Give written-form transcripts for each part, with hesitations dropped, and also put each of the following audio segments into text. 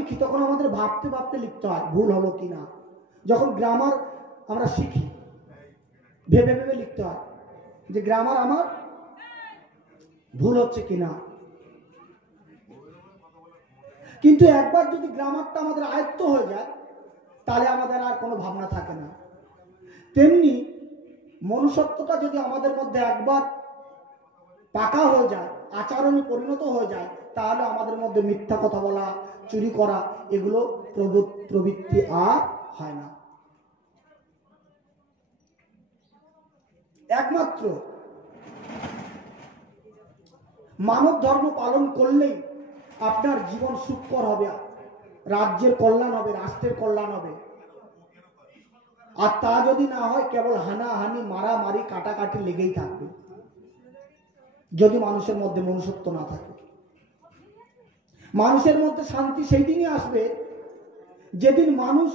লিখি তখন আমাদের ভাবতে ভাবতে লিখতে হয় ভুল হলো কিনা। যখন গ্রামার আমরা শিখি ভেবে ভেবে লিখতে হয় যে গ্রামার আমার ভুল হচ্ছে কিনা। কিন্তু একবার যদি গ্রামারটা আমাদের আয়ত্ত হয়ে যায় তাহলে আমাদের আর কোনো ভাবনা থাকে না। তেমনি মনুষ্যত্বটা যদি আমাদের মধ্যে একবার পাকা হয়ে যায়, আচরণে পরিণত হয়ে যায়, তাহলে আমাদের মধ্যে মিথ্যা কথা বলা, চুরি করা এগুলো প্রবৃত্তি আর হয় না। একমাত্র মানব ধর্ম পালন করলেই আপনার জীবন সুখকর হবে, রাজ্যের কল্যাণ হবে, রাষ্ট্রের কল্যাণ হবে। আর তা যদি না হয় কেবল হানাহানি, মারামারি, কাটাকাটি লেগেই থাকবে যদি মানুষের মধ্যে মনুষ্যত্ব না থাকে। মানুষের মধ্যে শান্তি সেই দিনই আসবে যেদিন মানুষ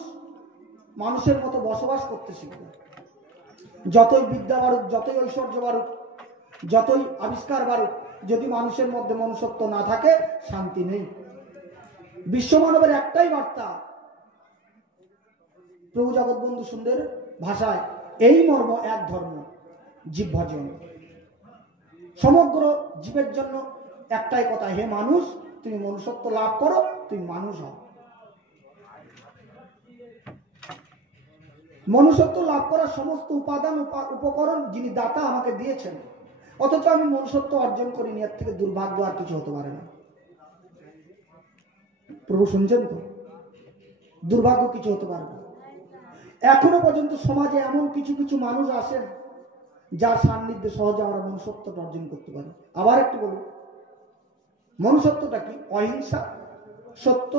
মানুষের মতো বসবাস করতে শিখবে। যতই বিদ্যা বাড়ুক, যতই ঐশ্বর্য বাড়ুক, যতই আবিষ্কার বাড়ুক, যদি মানুষের মধ্যে মনুষ্যত্ব না থাকে শান্তি নেই। বিশ্বমানবের একটাই বার্তা, প্রভু জগৎবন্ধু সুন্দর ভাষায় এই মর্ম, এক ধর্ম, জীব ভজন। সমগ্র জীবের জন্য একটাই কথা, হে মানুষ, তুমি মনুষ্যত্ব লাভ করো, তুমি মানুষ হও। মনুষ্যত্ব লাভ করার সমস্ত উপাদান উপকরণ যিনি দাতা আমাকে দিয়েছেন, অথচ আমি মনুষ্যত্ব অর্জন করিনি। এর থেকে দুর্ভাগ্য আর কিছু হতে পারে না। প্রভু শুনছেন তো? দুর্ভাগ্য কিছু হতে পারে না। এখনো পর্যন্ত সমাজে এমন কিছু কিছু মানুষ আসেন যার সান্নিধ্যে সহজে আমরা মনুষ্যত্বটা অর্জন করতে পারি। আবার একটু বলুন, মনুষ্যত্বটা কি? অহিংসা, সত্য,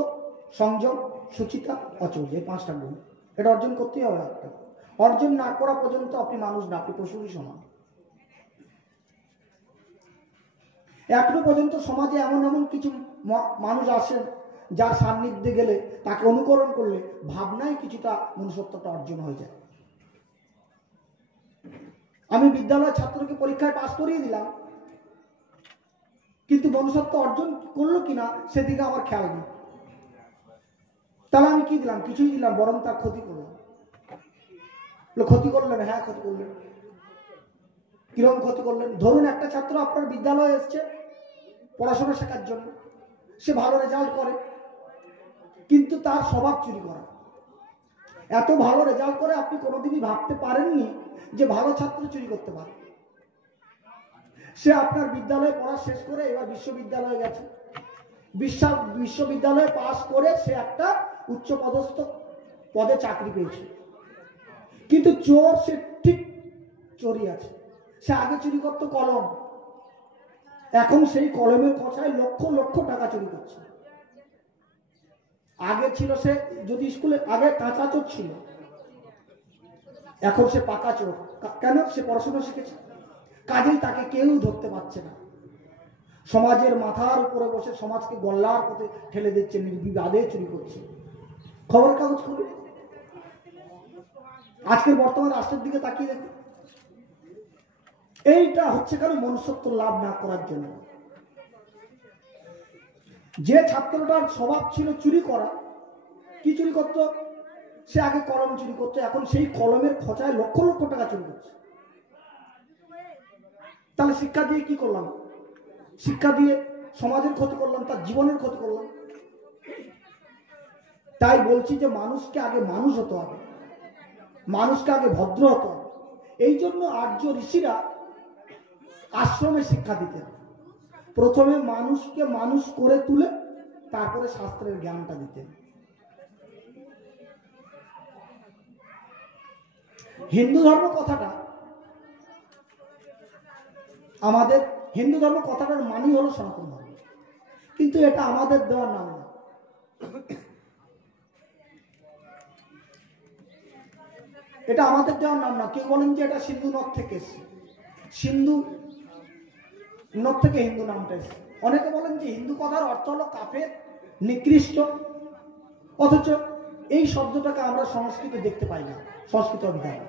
সংযম, সুচিতা, অচৌর্য, এই 5টা গুণ। এটা অর্জন করতেই হবে। একটা অর্জন না করা পর্যন্ত আপনি মানুষ না, আপনি পশুরই সমান। এখনো পর্যন্ত সমাজে এমন এমন কিছু মানুষ আসেন যার সান্নিধ্যে গেলে, তাকে অনুকরণ করলে ভাবনায় কিছুটা মনুষ্যত্বটা অর্জন হয়ে যায়। আমি বিদ্যালয়ের ছাত্রকে পরীক্ষায় পাস করিয়ে দিলাম, কিন্তু মনুষ্যত্ব অর্জন করলো কিনা সেদিকে আমার খেয়াল নেই। তাহলে আমি কি দিলাম? কিছুই দিলাম, বরং তার ক্ষতি করলাম। ক্ষতি করলেন? হ্যাঁ, ক্ষতি করলেন। কিরকম ক্ষতি করলেন? ধরুন একটা ছাত্র আপনার বিদ্যালয়ে এসছে পড়াশোনা শেখার জন্য, সে ভালো রেজাল্ট করে, কিন্তু তার স্বভাব চুরি করা। এত ভালো রেজাল্ট করে আপনি কোনোদিনই ভাবতে পারেননি যে ভালো ছাত্র চুরি করতে পারে। সে আপনার বিদ্যালয়ে পড়া শেষ করে এবার বিশ্ববিদ্যালয়ে গেছে, বিশ্ববিদ্যালয়ে পাস করে সে একটা উচ্চ পদস্থ পদে চাকরি পেয়েছে, কিন্তু চোর সে ঠিক চোরই আছে। সে আগে চুরি করতো কলম, এখন সেই কলমের খোঁচায় লক্ষ লক্ষ টাকা চুরি করছে। আগে ছিল সে, যদি স্কুলে আগে কাঁচা চোর ছিল, এখন সে পাকা চোর। কেন? সে পড়াশোনা শিখেছে, কাজেই তাকে কেউ ধরতে পারছে না। সমাজের মাথার উপরে বসে সমাজকে গল্লার পথে ঠেলে দিচ্ছে, নির্বিবাদে চুরি করছে। খবর কাগজ খুলুন, আজকের বর্তমান রাষ্ট্রের দিকে তাকিয়ে দেখুন। এইটা হচ্ছে কেন? মনুষ্যত্ব লাভ না করার জন্য। যে ছাত্রটার স্বভাব ছিল চুরি করা, কি চুরি করতো? সে আগে কলম চুরি করতো, এখন সেই কলমের খোঁচায় লক্ষ লক্ষ টাকা চুরি করছে। তাহলে শিক্ষা দিয়ে কি করলাম? শিক্ষা দিয়ে সমাজের ক্ষতি করলাম, তার জীবনের ক্ষতি করলাম। তাই বলছি যে মানুষকে আগে মানুষ হতে হবে, মানুষকে আগে ভদ্র হতে হবে। এই জন্য আর্য ঋষিরা আশ্রমে শিক্ষা দিতেন। প্রথমে মানুষকে মানুষ করে তুলে তারপরে শাস্ত্রের জ্ঞানটা দিতেন। হিন্দু ধর্ম কথাটা, আমাদের হিন্দু ধর্ম কথাটার মানেই হলো সনাতন ধর্ম, কিন্তু এটা আমাদের দেওয়ার নাম না। এটা আমাদের দেওয়ার নাম না। কেউ বলেন যে এটা সিন্ধু নদ থেকে এসেছে, সিন্ধু নদ থেকে হিন্দু নামটা এসেছে। অনেকে বলেন যে হিন্দু কথার অর্থ হলো কাফের, নিকৃষ্ট, অথচ এই শব্দটাকে আমরা সংস্কৃতে দেখতে পাই না, সংস্কৃত অভিধানে।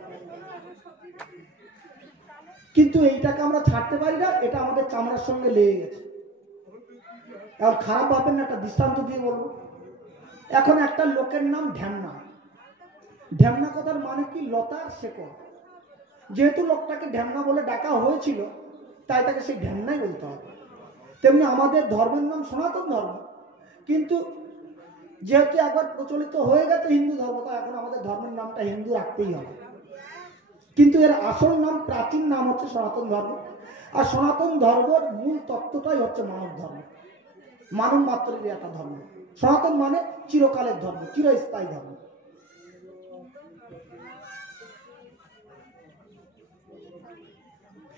কিন্তু এইটাকে আমরা ছাড়তে পারি না, এটা আমাদের চামড়ার সঙ্গে লেগে গেছে। এখন খারাপ ভাবেন না, একটা দৃষ্টান্ত দিয়ে বলবো। এখন একটা লোকের নাম ঢ্যামনা। ঢ্যামনা কথার মানে কি? লতার শেকড়। যেহেতু লোকটাকে ঢ্যামনা বলে ডাকা হয়েছিল, তাই তাকে সেই ঢ্যামনাই বলতে হবে। তেমনি আমাদের ধর্মের নাম সনাতন ধর্ম, কিন্তু যেহেতু একবার প্রচলিত হয়ে গেছে হিন্দু ধর্ম, তো এখন আমাদের ধর্মের নামটা হিন্দু রাখতেই হবে। কিন্তু এর আসল নাম, প্রাচীন নাম হচ্ছে সনাতন ধর্ম। আর সনাতন ধর্মের মূল তত্ত্বটাই হচ্ছে মানব ধর্ম। মানব মাত্রের একটা ধর্ম। সনাতন মানে চিরকালের ধর্ম, চিরস্থায়ী ধর্ম।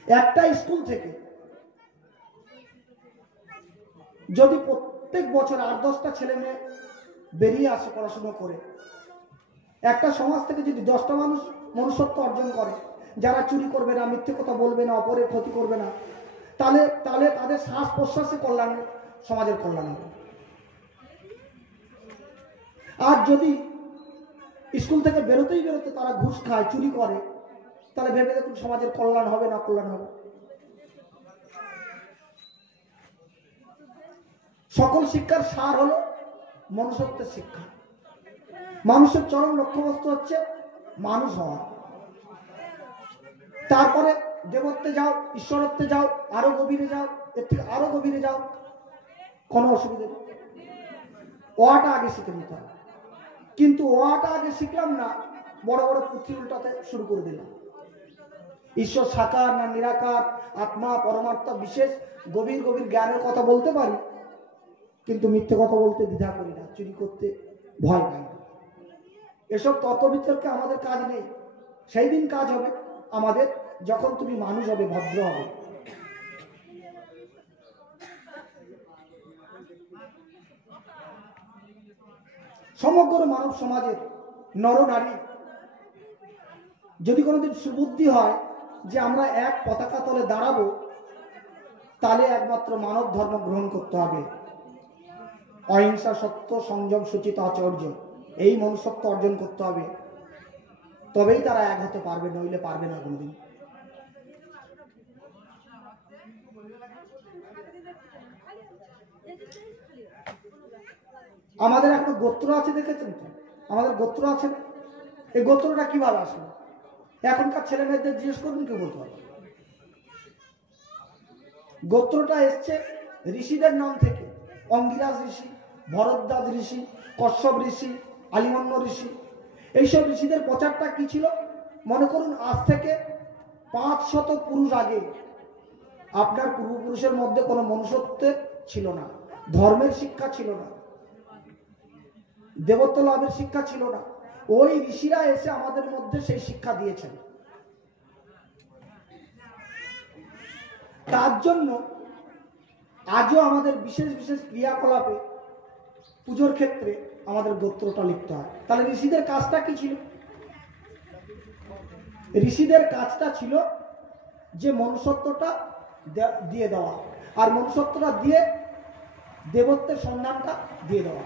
একটা স্কুল থেকে যদি প্রত্যেক বছর 8-10টা ছেলে মেয়ে বেরিয়ে আসে পড়াশোনা করে, একটা সমাজ থেকে যদি 10টা মানুষ মনুষ্যত্ব অর্জন করে, যারা চুরি করবে না, মিথ্যে কথা বলবে না, অপরের ক্ষতি করবে না, তাহলে তাহলে তাদের শ্বাস প্রশ্বাসে কল্যাণ, সমাজের কল্যাণ হবে। আর যদি স্কুল থেকে বেরোতেই বেরোতে তারা ঘুষ খায়, চুরি করে, তাহলে ভেবে দেখুন সমাজের কল্যাণ হবে না কল্যাণ হবে। সকল শিক্ষার সার হলো মনুষ্যত্বের শিক্ষা। মানুষের চরম লক্ষ্যবস্তু হচ্ছে মানুষ হওয়া। তারপরে দেবত্বে যাও, ঈশ্বরত্বে যাও, আরো গভীরে যাও, এর থেকে আরো গভীরে যাও, কোনো অসুবিধা নেই। ওয়াটা আগে শিখে নিতে হবে। কিন্তু ওয়াটা আগে শিখলাম না, বড় বড় পুঁথি উল্টাতে শুরু করে দিলাম। ঈশ্বর সাকার না নিরাকার, আত্মা পরমাত্মা বিশেষ গভীর গভীর জ্ঞানের কথা বলতে পারি, কিন্তু মিথ্যে কথা বলতে দ্বিধা করি না, চুরি করতে ভয় পাই না। এসব তর্ক বিতর্কে আমাদের কাজ নেই। সেই দিন কাজ হবে আমাদের যখন তুমি মানুষ হবে, ভদ্র হবে। সমগ্র মানব সমাজের নরনারী যদি কোনোদিন সুবুদ্ধি হয় যে আমরা এক পতাকা তলে দাঁড়াবো, তাহলে একমাত্র মানব ধর্ম গ্রহণ করতে হবে। অহিংসা, সত্য, সংযম, সুচিত আচার্য, এই মনুষ্যত্ব অর্জন করতে হবে, তবেই তারা এক হতে পারবে, নইলে পারবে না কোনদিন। আমাদের একটা গোত্র আছে, দেখেছেন তো? আমাদের গোত্র আছে। এই গোত্রটা কিভাবে আসলো? এখনকার ছেলে মেয়েদের জিজ্ঞেস করুন, কেউ বলতে পারবে। গোত্রটা এসছে ঋষিদের নাম থেকে। অঙ্গিরাজ ঋষি, ভরদ্বাজ ঋষি, কশ্যপ ঋষি, আলিমন্ন ঋষি, এইসব ঋষিদের প্রচারটা কি ছিল? মনে করুন আজ থেকে 500 পুরুষ আগে আপনার পূর্বপুরুষের মধ্যে কোনো মনুষ্যত্বের ছিল না, ধর্মের শিক্ষা ছিল না, দেবত্ব লাভের শিক্ষা ছিল না। ওই ঋষিরা এসে আমাদের মধ্যে সেই শিক্ষা দিয়েছেন। তার জন্য আজও আমাদের বিশেষ বিশেষ ক্রিয়াকলাপে, পুজোর ক্ষেত্রে আমাদের গোত্রটা লিখতে হয়। তাহলে ঋষিদের কাজটা কি ছিল? ঋষিদের কাজটা ছিল যে মনুষ্যত্বটা দিয়ে দেওয়া, আর মনুষ্যত্বটা দিয়ে দেবত্বের সন্ধানটা দিয়ে দেওয়া।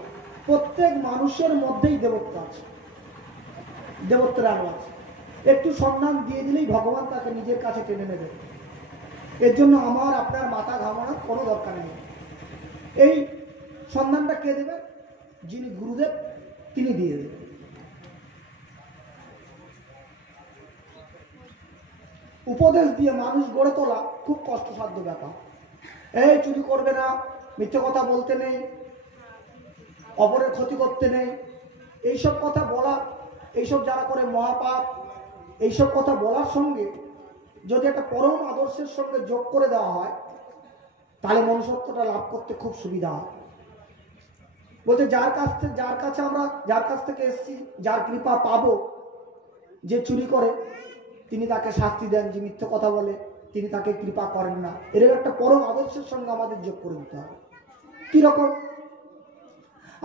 প্রত্যেক মানুষের মধ্যেই দেবত্ব আছে, দেবত্বের আলো আছে। একটু সন্ধান দিয়ে দিলেই ভগবান তাকে নিজের কাছে টেনে নেবে। এর জন্য আমার আপনার মাথা ঘামানোর কোনো দরকার নেই। এই সন্ধানটা কে দেবে? যিনি গুরুদেব, তিনি দিয়ে দেবেন। উপদেশ দিয়ে মানুষ গড়ে তোলা খুব কষ্টসাধ্য ব্যাপার। এই চুরি করবে না, মিথ্যে কথা বলতে নেই, অপরের ক্ষতি করতে নেই, এইসব কথা বলা, এইসব যারা করে মহাপাপ, এইসব কথা বলার সঙ্গে যদি একটা পরম আদর্শের সঙ্গে যোগ করে দেওয়া হয়, তাহলে মনুষ্যত্বটা লাভ করতে খুব সুবিধা হয়। বলছে যার কাছ থেকে এসেছি, যার কৃপা পাবো, যে চুরি করে তিনি তাকে শাস্তি দেন, যে মিথ্যে কথা বলে তিনি তাকে কৃপা করেন না। এর একটা পরম আদর্শের সঙ্গে আমাদের যোগ করে দিতে হবে। কিরকম?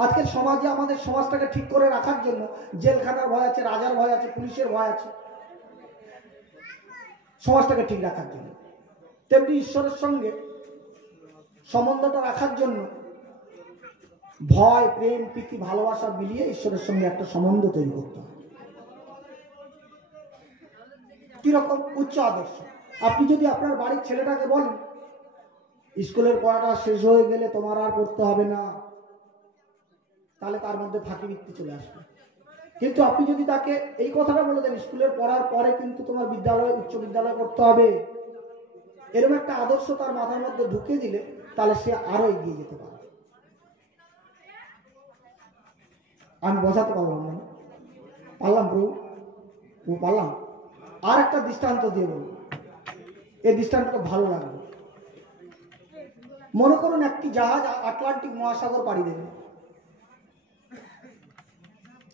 আজকের সমাজে আমাদের সমাজটাকে ঠিক করে রাখার জন্য জেলখানার ভয় আছে, রাজার ভয় আছে, পুলিশের ভয় আছে, সমাজটাকে ঠিক রাখার জন্য। তেমনি ঈশ্বরের সঙ্গে সম্বন্ধটা রাখার জন্য ভয়, প্রেম, প্রীতি, ভালোবাসা মিলিয়ে ঈশ্বরের সঙ্গে একটা সম্বন্ধ তৈরি করতে হবে। কিরকম? উচ্চ আদর্শ। আপনি যদি আপনার বাড়ির ছেলেটাকে বলেন স্কুলের পড়াটা শেষ হয়ে গেলে তোমার আর পড়তে হবে না, তাহলে তার মধ্যে ফাঁকিবৃত্তি চলে আসবে। কিন্তু আপনি যদি তাকে এই কথাটা বলে দেন স্কুলের পড়ার পরে কিন্তু তোমার বিদ্যালয় উচ্চ বিদ্যালয় করতে হবে, এরকম একটা আদর্শ তার মাথার মধ্যে ঢুকে দিলে তাহলে সে আরো এগিয়ে যেতে পারে। আমি বোঝাতে পারলাম না? পারলাম প্রভু? পারলাম। আর একটা দৃষ্টান্ত দিয়ে বলবো, এই দৃষ্টান্তটা ভালো লাগবে। মনে করুন একটি জাহাজ আটলান্টিক মহাসাগর পাড়ি দেবে।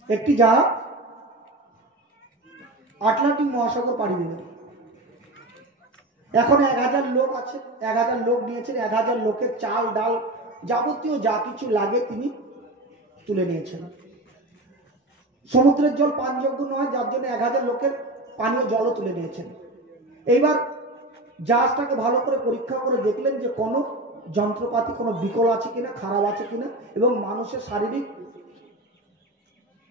একটি জাহাজ আটলান্টিক মহাসাগর পাড়ি দেবে। এখন 1000 লোক আছে, 1000 লোক নিয়েছেন, 1000 লোকের চাল ডাল যাবতীয় যা কিছু লাগে তিনি তুলে নিয়েছেন। সমুদ্রের জল পানযোগ্য নয়, যার জন্য 1000 লোকের পানীয় জলও তুলে নিয়েছেন। এইবার জাহাজটাকে ভালো করে পরীক্ষা করে দেখলেন যে কোনো যন্ত্রপাতি কোনো বিকল আছে কিনা, খারাপ আছে কিনা, এবং মানুষের শারীরিক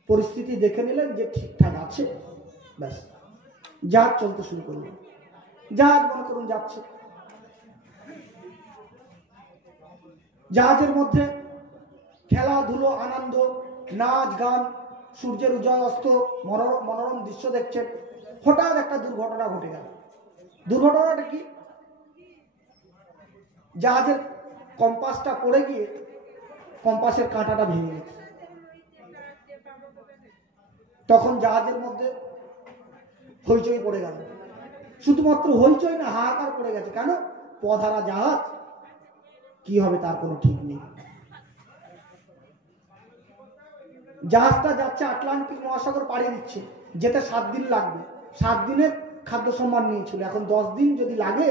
পরিস্থিতি দেখে নিলেন যে ঠিকঠাক আছে। ব্যাস, জাহাজ চলতে শুরু করলেন। জাহাজ মনে করুন যাচ্ছে, জাহাজের মধ্যে খেলাধুলো, আনন্দ, নাচ গান, সূর্যের উদয় অস্ত, মনোরম দৃশ্য দেখছেন। হঠাৎ একটা দুর্ঘটনা ঘটে গেল। দুর্ঘটনাটা কি? জাহাজের কম্পাসটা পড়ে গিয়ে কম্পাসের কাঁটাটা ভেঙে গেছে। তখন জাহাজের মধ্যে হইচই পড়ে গেল। শুধুমাত্র হইচই না, হাহাকার পড়ে গেছে। কেন? পধারা জাহাজ, কি হবে তার কোনো ঠিক নেই। জাহাজটা যাচ্ছে আটলান্টিক মহাসাগর পাড়ি দিচ্ছে, যেতে 7 দিন লাগবে। 7 দিনের খাদ্য সম্মান নিয়েছিল, এখন 10 দিন যদি লাগে